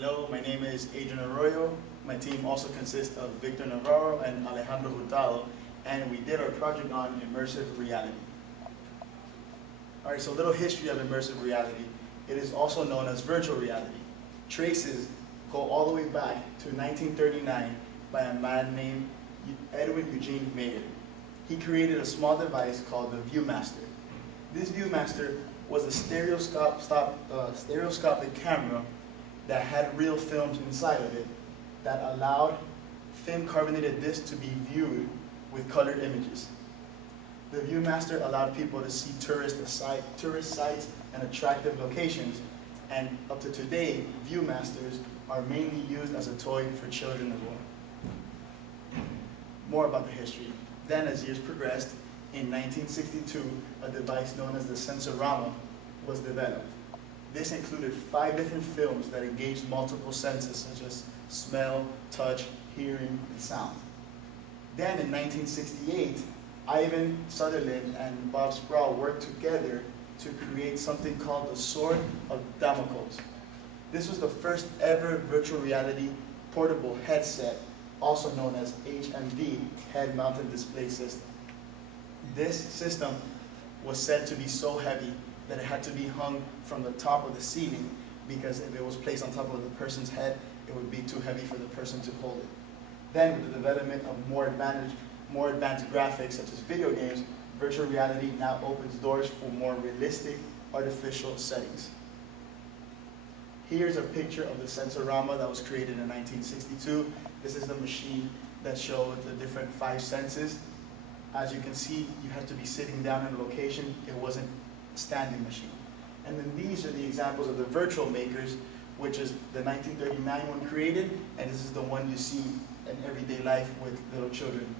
Hello, my name is Adrian Arroyo. My team also consists of Victor Navarro and Alejandro Hurtado, and we did our project on immersive reality. All right, so a little history of immersive reality. It is also known as virtual reality. Traces go all the way back to 1939 by a man named Edwin Eugene Mayer. He created a small device called the Viewmaster. This Viewmaster was a stereoscopic camera that had real films inside of it that allowed thin carbonated discs to be viewed with colored images. The Viewmaster allowed people to see tourist sites and attractive locations, and up to today, Viewmasters are mainly used as a toy for children as well. More about the history. Then, as years progressed, in 1962, a device known as the Sensorama was developed. This included 5 different films that engaged multiple senses such as smell, touch, hearing, and sound. Then in 1968, Ivan Sutherland and Bob Sproul worked together to create something called the Sword of Damocles. This was the first ever virtual reality portable headset, also known as HMD, head-mounted display system. This system was said to be so heavy that it had to be hung from the top of the ceiling, because if it was placed on top of the person's head, it would be too heavy for the person to hold it. Then with the development of more advanced graphics such as video games, virtual reality now opens doors for more realistic artificial settings. Here's a picture of the Sensorama that was created in 1962. This is the machine that showed the different 5 senses. As you can see, you have to be sitting down in a location. It wasn't a standing machine. And then these are the examples of the virtual makers, which is the 1939 one created, and this is the one you see in everyday life with little children.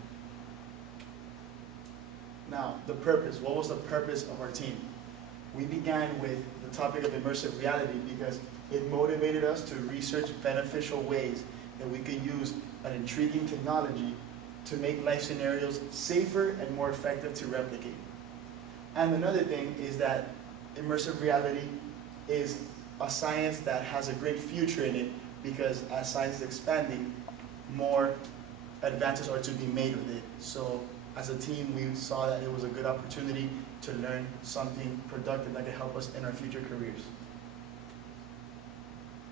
Now, the purpose. What was the purpose of our team? We began with the topic of immersive reality because it motivated us to research beneficial ways that we could use an intriguing technology to make life scenarios safer and more effective to replicate. And another thing is that immersive reality is a science that has a great future in it, because as science is expanding, more advances are to be made with it. So as a team, we saw that it was a good opportunity to learn something productive that could help us in our future careers.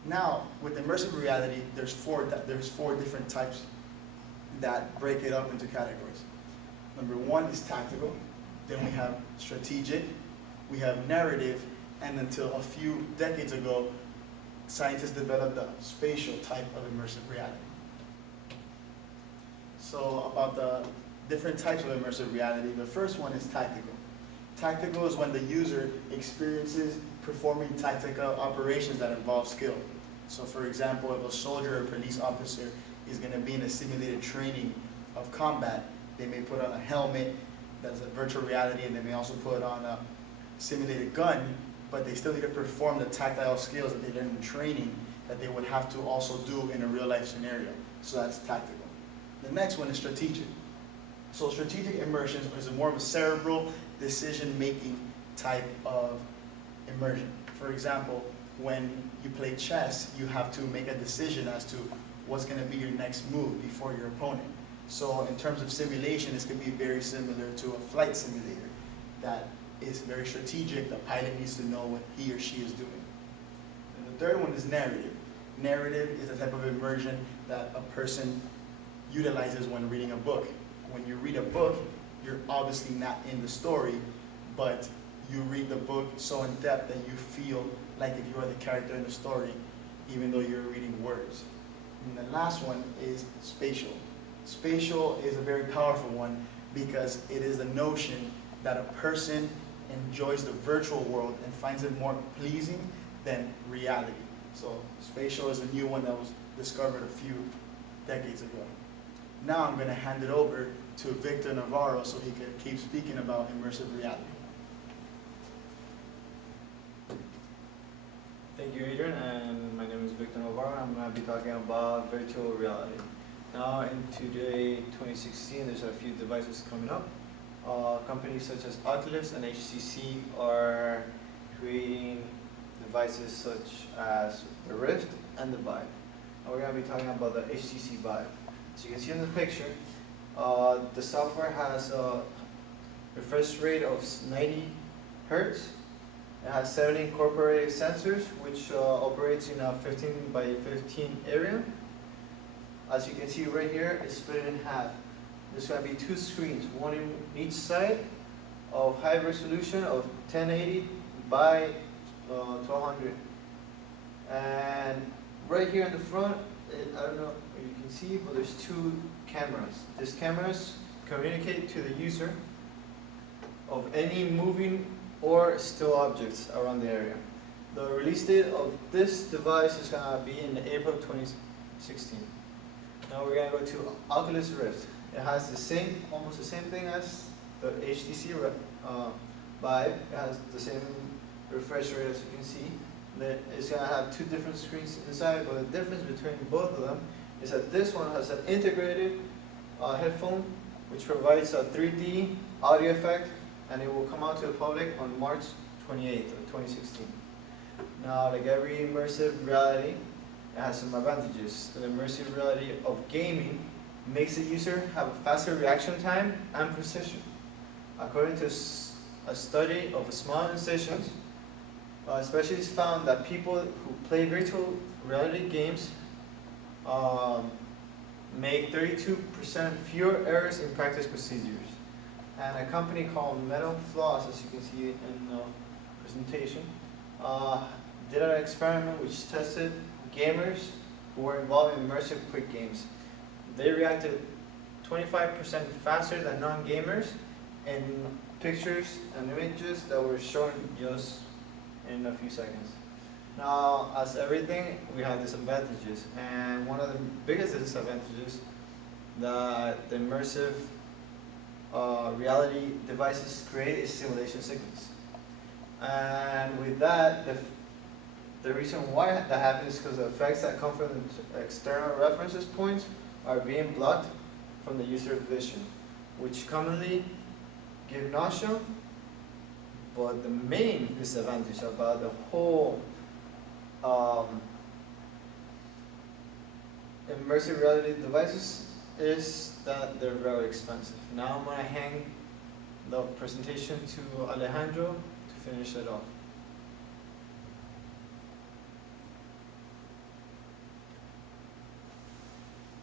Now, with immersive reality, there's four different types that break it up into categories. Number 1 is tactical, then we have strategic, we have narrative, and until a few decades ago, scientists developed the spatial type of immersive reality. So about the different types of immersive reality, the first one is tactical. Tactical is when the user experiences performing tactical operations that involve skill. So for example, if a soldier or police officer is going to be in a simulated training of combat, they may put on a helmet that's a virtual reality, and they may also put on a simulated gun, but they still need to perform the tactile skills that they learned in training that they would have to also do in a real life scenario. So that's tactical. The next one is strategic. So strategic immersion is more of a cerebral decision-making type of immersion. For example, when you play chess, you have to make a decision as to what's going to be your next move before your opponent. So in terms of simulation, this could be very similar to a flight simulator that is very strategic. The pilot needs to know what he or she is doing. And the third one is narrative. Narrative is a type of immersion that a person utilizes when reading a book. When you read a book, you're obviously not in the story, but you read the book so in depth that you feel like if you are the character in the story, even though you're reading words. And the last one is spatial. Spatial is a very powerful one because it is the notion that a person enjoys the virtual world and finds it more pleasing than reality. So spatial is a new one that was discovered a few decades ago. Now I'm going to hand it over to Victor Navarro so he can keep speaking about immersive reality. Thank you, Adrian, and my name is Victor Navarro. I'm going to be talking about virtual reality. Now, in today, 2016, there's a few devices coming up. Companies such as Oculus and HTC are creating devices such as the Rift and the Vive. And we're going to be talking about the HTC Vive. So you can see in the picture, the software has a refresh rate of 90 Hertz. It has 7 incorporated sensors, which operates in a 15 by 15 area. As you can see right here, it's split in half. There's going to be 2 screens, one in each side, of high resolution of 1080 by 1200. And right here in the front, I don't know if you can see, but there's 2 cameras. These cameras communicate to the user of any moving or still objects around the area. The release date of this device is going to be in April 2016. Now we're going to go to Oculus Rift. It has the same, almost the same thing as the HTC Vive. It has the same refresh rate as you can see. It's going to have 2 different screens inside, but the difference between both of them is that this one has an integrated headphone, which provides a 3D audio effect, and it will come out to the public on March 28th of 2016. Now, like every immersive reality, it has some advantages. The immersive reality of gaming makes the user have a faster reaction time and precision. According to a study of small organizations, specialists found that people who play virtual reality games make 32% fewer errors in practice procedures. And a company called Metal Floss, as you can see in the presentation, did an experiment which tested gamers who were involved in immersive quick games. They reacted 25% faster than non-gamers in pictures and images that were shown just in a few seconds. Now, as everything, we have disadvantages, and one of the biggest disadvantages that the immersive reality devices create is simulation sickness. And with that, the reason why that happens is because the effects that come from the external references points are being blocked from the user's vision, which commonly give nausea. But the main disadvantage about the whole immersive reality devices is that they're very expensive. Now I'm going to hand the presentation to Alejandro to finish it off.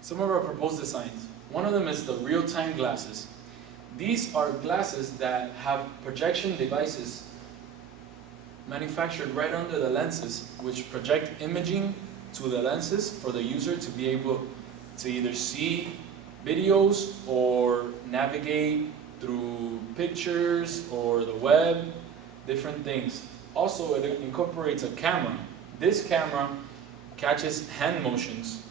Some of our proposed designs. One of them is the real-time glasses. These are glasses that have projection devices manufactured right under the lenses, which project imaging to the lenses for the user to be able to either see videos or navigate through pictures or the web, different things. Also, it incorporates a camera. This camera catches hand motions,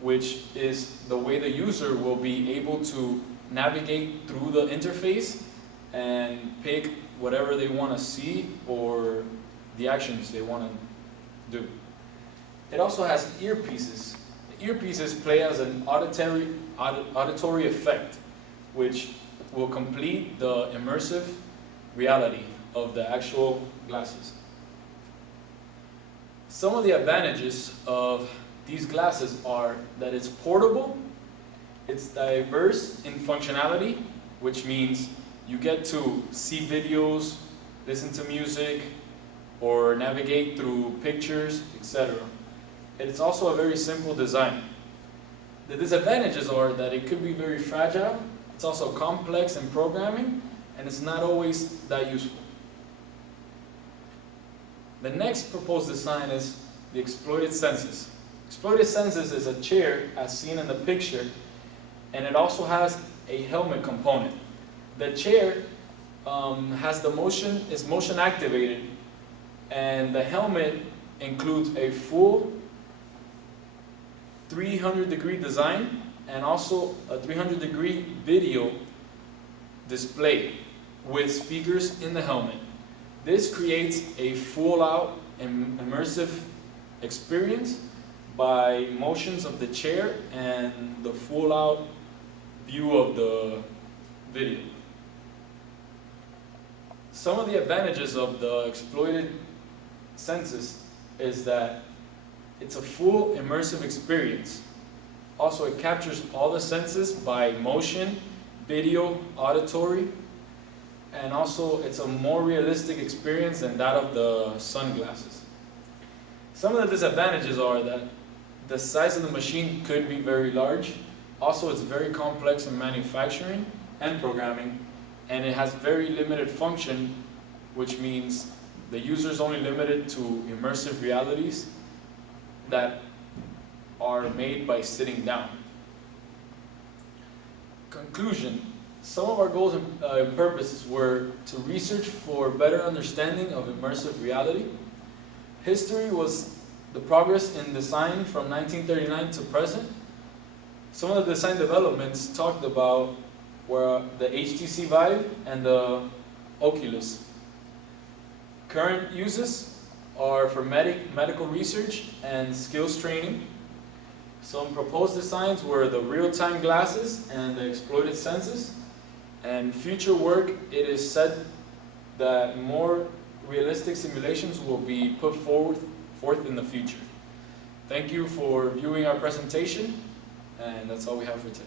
which is the way the user will be able to navigate through the interface and pick whatever they want to see or the actions they want to do. It also has earpieces. The earpieces play as an auditory effect, which will complete the immersive reality of the actual glasses. Some of the advantages of these glasses are that it's portable, it's diverse in functionality, which means you get to see videos, listen to music, or navigate through pictures, etc. It's also a very simple design. The disadvantages are that it could be very fragile, it's also complex in programming, and it's not always that useful. The next proposed design is the exploited senses. Exploited senses is a chair as seen in the picture, and it also has a helmet component. The chair is motion activated, and the helmet includes a full 300-degree design and also a 300-degree video display with speakers in the helmet. This creates a full-out immersive experience by motions of the chair and the full-out view of the video. Some of the advantages of the exploited senses is that it's a full immersive experience. Also, it captures all the senses by motion, video, auditory, and also it's a more realistic experience than that of the sunglasses. Some of the disadvantages are that the size of the machine could be very large. Also, it's very complex in manufacturing and programming, and it has very limited function, which means the user is only limited to immersive realities that are made by sitting down. Conclusion. Some of our goals and purposes were to research for better understanding of immersive reality. History was the progress in design from 1939 to present. Some of the design developments talked about were the HTC Vive and the Oculus. Current uses are for medical research and skills training. Some proposed designs were the real-time glasses and the exploited senses. And future work, it is said that more realistic simulations will be put forth in the future. Thank you for viewing our presentation, and that's all we have for today.